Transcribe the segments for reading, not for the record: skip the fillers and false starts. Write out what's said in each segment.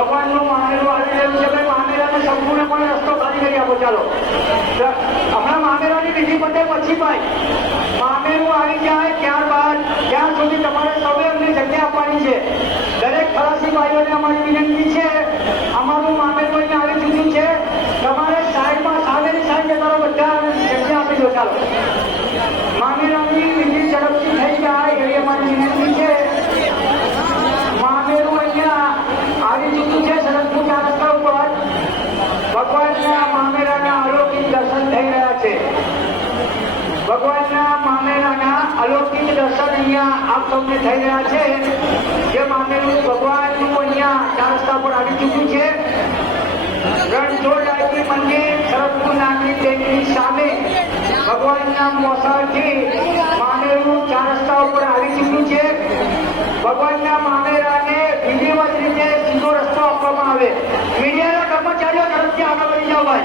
ભગવાનનું મામેરું આવી રહ્યું છે. ભાઈ મામેરાને સંપૂર્ણપણે રસ્તો ખાલી કરી આપો. ચાલો હમણાં મામેરાની વિધિ પતે પછી ભાઈ મામેરું આવી જાય ત્યારબાદ ત્યાં સુધી તમારે સૌએ અમને જગ્યા આપવાની છે. દરેક ખલાસી ભાઈઓને અમારી વિનંતી છે, અમારું મામેરું અહીંયા આવી ચૂક્યું છે. તમારે સાઈડમાં સામેની સાઈડ જતા બધા જગ્યા આપી દો. ચાલો મામેરાની વિધિ ઝડપથી થઈ જાય એવી અમારી વિનંતી છે. મામેરું અહીંયા આવી ચૂક્યું છે સરસપુર 4 રસ્તા ઉપર. ભગવાનના મામેરાના અલૌકિક દર્શન થઈ રહ્યા છે. ભગવાનના મામેરાના અલૌકિક દર્શન અહીંયા આપ સૌને થઈ રહ્યા છે. જે મામેરું ભગવાનનું અહીંયા 4 રસ્તા પર આવી ચૂક્યું છે. રણછોડરાયજી મંદિર સરસપુર નાગરિક બેંકની સામે ભગવાનના મોસાળથી મામેરું 4 રસ્તા ઉપર આવી ચૂક્યું છે. ભગવાનના મામેરાને વિધિવત રીતે સીધો રસ્તો આપવામાં આવે. મીડિયાના કર્મચારીઓ ઝડપથી આગળ વધી જાઓ ભાઈ.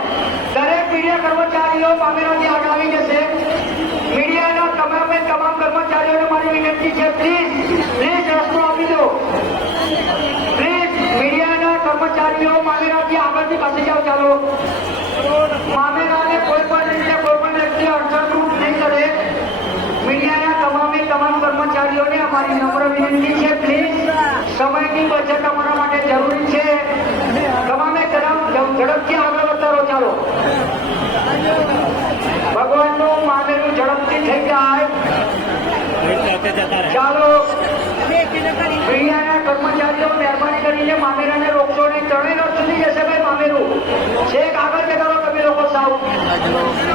દરેક મીડિયા કર્મચારીઓ મામેરાથી આગળ આવી જશે. મીડિયાના તમામ કર્મચારીઓને મારી વિનંતી છે, પ્લીઝ રસ્તો આપી દો. પ્લીઝ મીડિયાના કર્મચારીઓ મામેરાથી આગળથી ખસી જાઓ. ચાલો મામેરાને કોઈ પણ રીતે કોઈ પણ વ્યક્તિ અડચણરૂપ નહીં કરે. મીડિયાના તમામ કર્મચારીઓને અમારી નમ્ર વિનંતી છે, પ્લીઝ સમયની બચત અમારા માટે જરૂરી છે. તમામે ઝડપથી આગળ વધારો. ચાલો ભગવાનનું મામેરું ઝડપથી થઈ જાય. ચાલો મીડિયાના કર્મચારીઓ મહેરબાની કરીને મામેરાને રોકશો નહીં. 3 રથ સુધી જશે ભાઈ મામેરું. છેક આગળ જતા રહો તમે લોકો સાવ.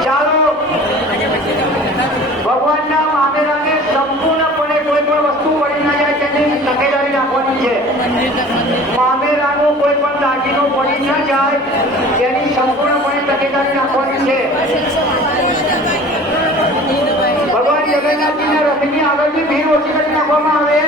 ચાલો ભગવાનના મામેરાને સંપૂર્ણપણે કોઈ પણ વસ્તુ પડી ના જાય તેની તકેદારી રાખવાની છે. મામેરાનું કોઈ પણ દાગીનો પડી ના જાય તેની સંપૂર્ણપણે તકેદારી રાખવાની છે. ભગવાન જગન્નાથજીના રથની આગળની ભીડ ઓછી કરી નાખવામાં આવે.